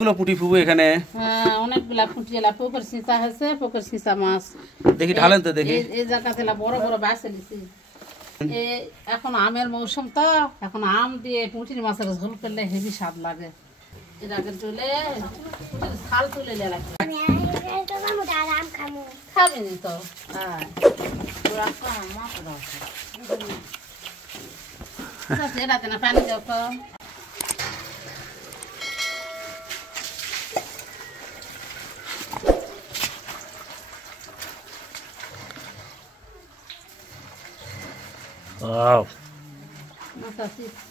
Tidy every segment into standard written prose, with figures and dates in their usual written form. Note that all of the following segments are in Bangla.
পুঁটি ফুবু এখানে অনেকগুলা পুঁটি এলা পুকুর সিঁচা হয়েছে, পুকুর সিঁচা মাছ দেখি ঢালেন তো দেখি। এই জায়গাতে বড় বড় বাস লিছি। এখন আমের মৌসুম তো, এখন আম দিয়ে পুঁটির মাছের ঝোল করলে হেভি স্বাদ লাগে। এর আগে চলে পুঁটির ছাল তুলে লাগবে, খাবি নি তো। এটাতে না পানি দাও তো।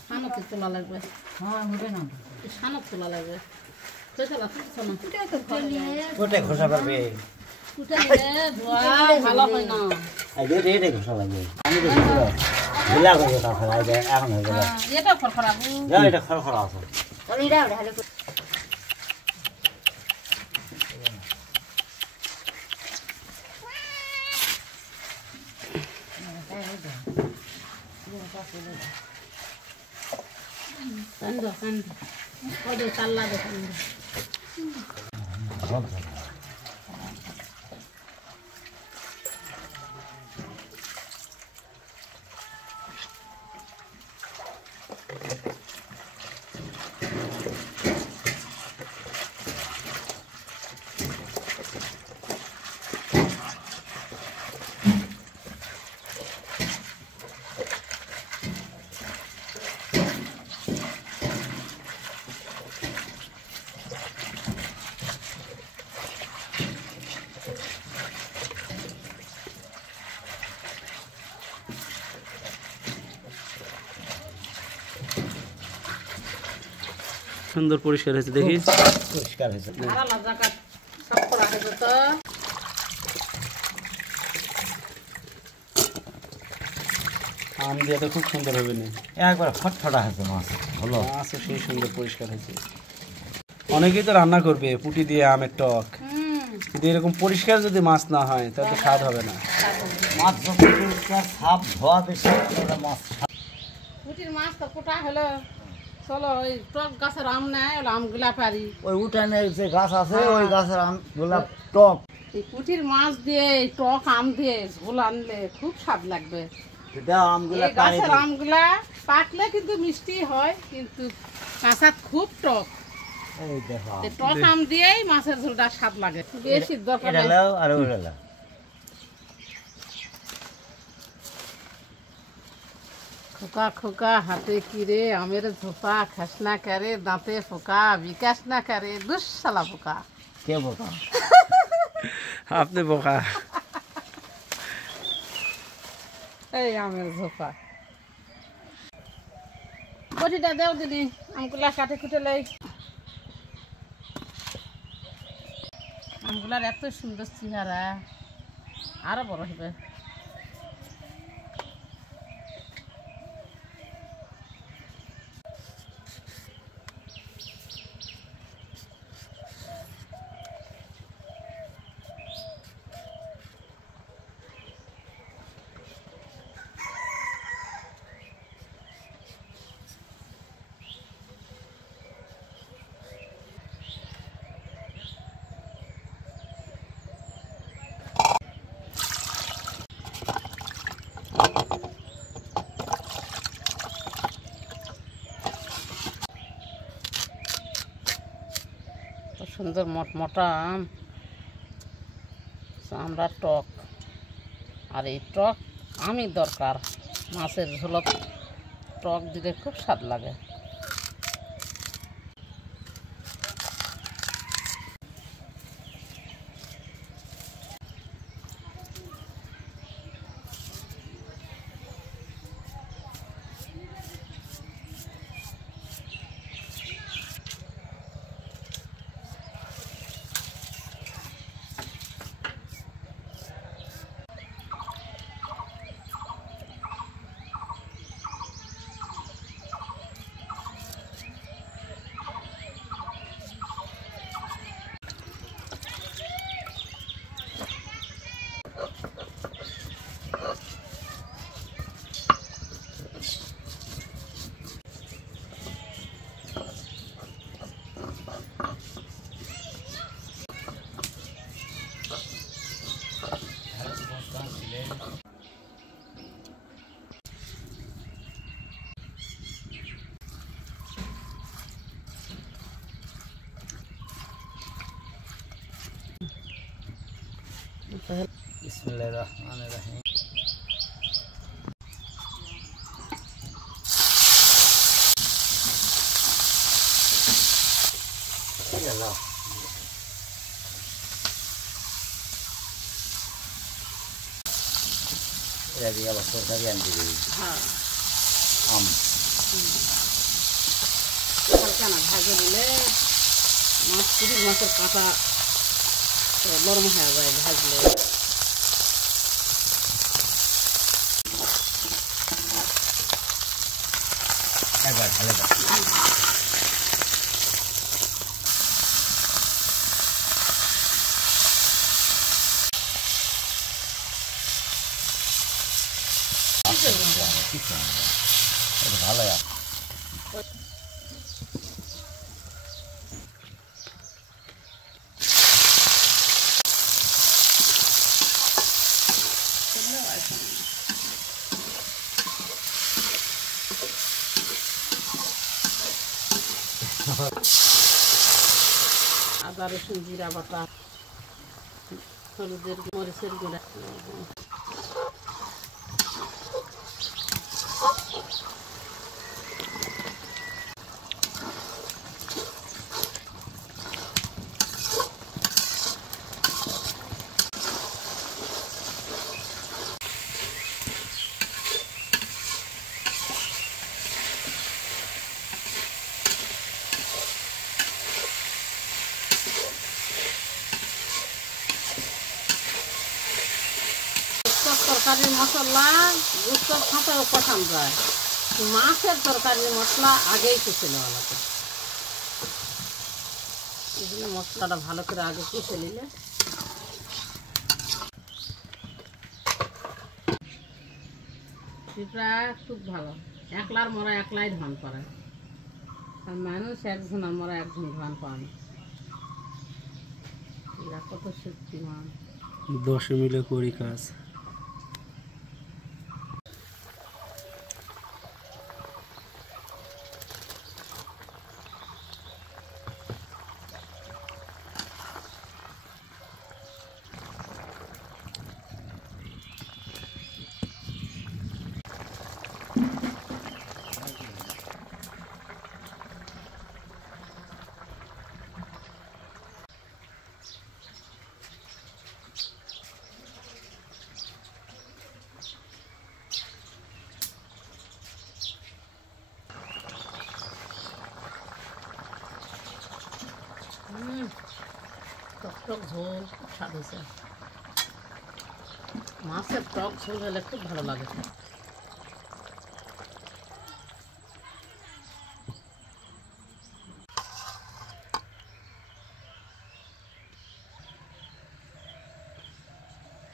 সানক তোলা লাগবে, সানক তোলা লাগবে। ঘষা পারবে ভালো হয় না, ঘষা লাগবে। এখন এটা খরখরাবো, এটা খড়খড়া আছে। কান্দ কান্দ ওদের তাল্লা দে কান্দ। সুন্দর পরিষ্কার হয়েছে দেখি, পরিষ্কার হয়েছে। আম দিয়ে তো খুব সুন্দর হবে না, একবার ফটফটা হয়েছে মাছ, ভালো মাছও সেই সুন্দর পরিষ্কার হয়েছে। অনেকেই তো রান্না করবে পুঁটি দিয়ে আমের টক, কিন্তু এরকম পরিষ্কার যদি মাছ না হয় তাহলে তো স্বাদ হবে না। মাছ পরিষ্কার সাপ ধোয়া বেশি মাছ। পুঁটির মাছ তো কোটা হলো, চলো ওই টক গাছের আম নেয়, আমগুলা পারি। ওই উঠানের যে গাছ আছে ওই গাছের আম গোলাপ টক। এই পুঁটির মাছ দিয়ে এই টক আম দিয়ে ঝোল আনলে খুব স্বাদ লাগবে। আমগুলা গাছের আমগুলা পাকলে কিন্তু মিষ্টি হয়, কিন্তু কাঁচা খুব টক। এই দেখো টক আম দিয়েই মাছের ঝোলটা স্বাদ লাগে, বেশি দরকার নেই। আর ওটা খোকা খোকা হাতে কিরে আমের ঝোপা, খাস না করে দাঁতে ফোকা, বিকাশ না করে দুঃশালা পোকা। কে বোকা? আপনি বোকা। এই আমের ঝোপা বটিটা দেও দিদি, আমগুলা কাটে কুটে লাই। আমগুলার এত সুন্দর চেহারা, আরো বড় হবে। সুন্দর মোটা আম, আমরা টক, আর এই টক আমি দরকার মাছের ঝোলত, টক দিলে খুব স্বাদ লাগে। বিসমিল্লাহির রহমানির রহিম। এটা দিয়ে আবার তরকারি আনতে দেবে। হ্যাঁ আম হালকা না ভাজে দিলে মাছ পুঁটির মাছের কাঁটা নরম হয়ে যায় ভাজলে। একবার ঢালে দাও। কিছু না, এটা ভালোই আছে। আদা রসুন জিরা বাটা হলুদের মরিচের গুঁড়া তরকারির মশলা গুস্তর খাঁচাও কষানো যায়, মাছের তরকারির মশলা আগেই কুচে নেওয়া লাগে। এই জন্য মশলাটা ভালো করে আগে কুচে নিলে পিঁপড়া খুব ভালো। একলার মরা একলাই ধান করে, আর মানুষ একজনের মরা একজন ধান পায়। এরা কত শক্তিমান। 10 মিলে করি কাজ। টক ঝোল খুব স্বাদ হয়েছে। মাছের টক ঝোল হলে খুব ভালো লাগে।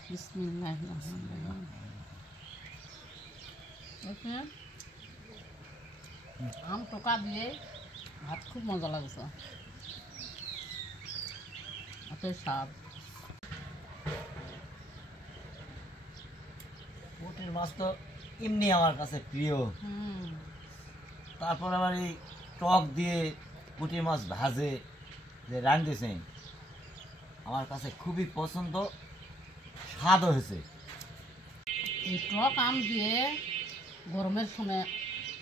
বিসমিল্লাহির রহমানির রহিম। ওকে আম টোকা দিয়ে ভাত খুব মজা লাগছে, এত স্বাদ। পুঁটির মাছ তো এমনি আমার কাছে প্রিয়, তারপর আবার এই টক দিয়ে পুঁটির মাছ ভাজে যে রাঁধতেছেন আমার কাছে খুবই পছন্দ, স্বাদও হয়েছে। এই টক আম দিয়ে গরমের সময়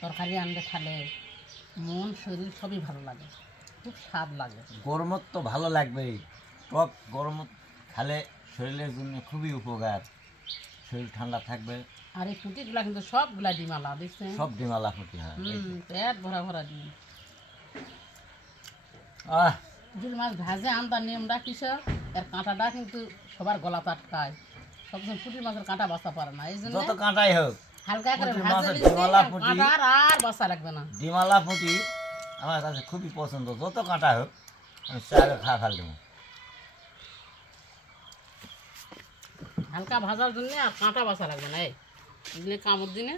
তরকারি আনলে খালে মন শরীর সবই ভালো লাগে, খুব স্বাদ লাগে। গরমত তো ভালো লাগবেই, টক গরমত খালে শরীরের জন্য খুবই উপকার, শরীর ঠান্ডা থাকবে। আর এই পুঁটিগুলা কিন্তু সবগুলা ডিমালা দেখছেন, সব ডিমালা পুঁটি। হ্যাঁ, পেট ভরা ভরা ডিম। আহ পুঁটির মাছ ভাজে আমদার নিয়মটা কিসের, এর কাঁটাটা কিন্তু সবার গলা আটকায়, সবসময় পুঁটির মাছের কাঁটা বাঁচা পারে না, এই জন্য যত কাঁটাই হোক হালকা করে পুঁটির ভাজে মাছের নিচ্ছি, ডিমালা পুঁটি, কাঁটার আর বাঁচা লাগবে না। ডিমালা পুঁটি আমার কাছে খুবই পছন্দ, যত কাঁটা হোক আমি চারে খাওয়া ফেল দেবো। হালকা ভাজার জন্য আর কাঁটা বাঁচা লাগবে না, এই কামড় দিনে